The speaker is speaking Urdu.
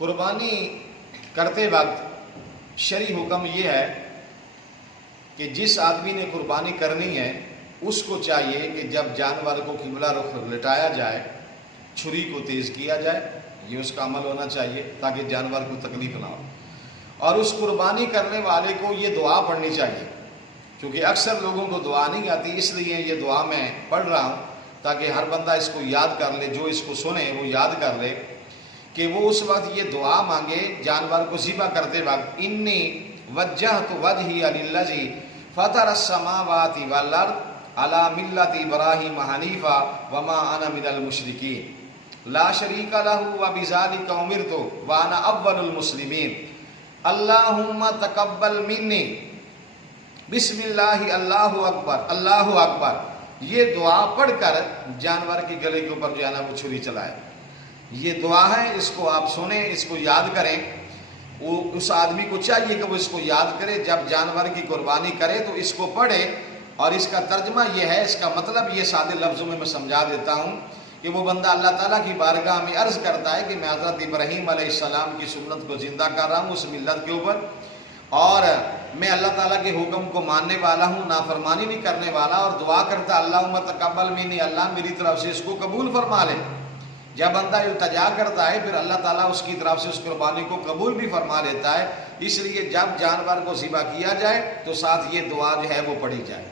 قربانی کرتے وقت شرعی حکم یہ ہے کہ جس آدمی نے قربانی کرنی ہے اس کو چاہیے کہ جب جانور کو قبلہ رخ لٹایا جائے چھری کو تیز کیا جائے، یہ اس کا عمل ہونا چاہیے تاکہ جانور کو تکلیف نہ ہو، اور اس قربانی کرنے والے کو یہ دعا پڑھنی چاہیے، کیونکہ اکثر لوگوں کو دعا نہیں آتی، اس لیے یہ دعا میں پڑھ رہا ہوں تاکہ ہر بندہ اس کو یاد کر لے، جو اس کو سنے وہ یاد کر لے کہ وہ اس وقت یہ دعا مانگے جانور کو ذبح کرتے وقت، انی وجہت وجہی للذی فطر السماوات والارض علی ملت ابراہیم حنیفا وما انا من المشرکین لا شریک لہ وبذالک امرت وانا اول المسلمین اللہم تقبل منی بسم اللہ اللہ اکبر اللہ اکبر۔ یہ دعا پڑھ کر جانور کے گلے کے اوپر جو ہے نا وہ چھری چلائے، یہ دعا ہے، اس کو آپ سنیں، اس کو یاد کریں۔ وہ اس آدمی کو چاہیے کہ وہ اس کو یاد کرے، جب جانور کی قربانی کرے تو اس کو پڑھے، اور اس کا ترجمہ یہ ہے، اس کا مطلب یہ سادے لفظوں میں سمجھا دیتا ہوں کہ وہ بندہ اللہ تعالیٰ کی بارگاہ میں عرض کرتا ہے کہ میں حضرت ابراہیم علیہ السلام کی سنت کو زندہ کر رہا ہوں اس ملت کے اوپر، اور میں اللہ تعالیٰ کے حکم کو ماننے والا ہوں، نافرمانی نہیں کرنے والا، اور دعا کرتا اللہم تقبل منی، اللہ میری طرف سے اس کو قبول فرما لے۔ جب بندہ التجا کرتا ہے پھر اللہ تعالیٰ اس کی طرف سے اس قربانی کو قبول بھی فرما لیتا ہے، اس لیے جب جانور کو ذبح کیا جائے تو ساتھ یہ دعا جو ہے وہ پڑھی جائے۔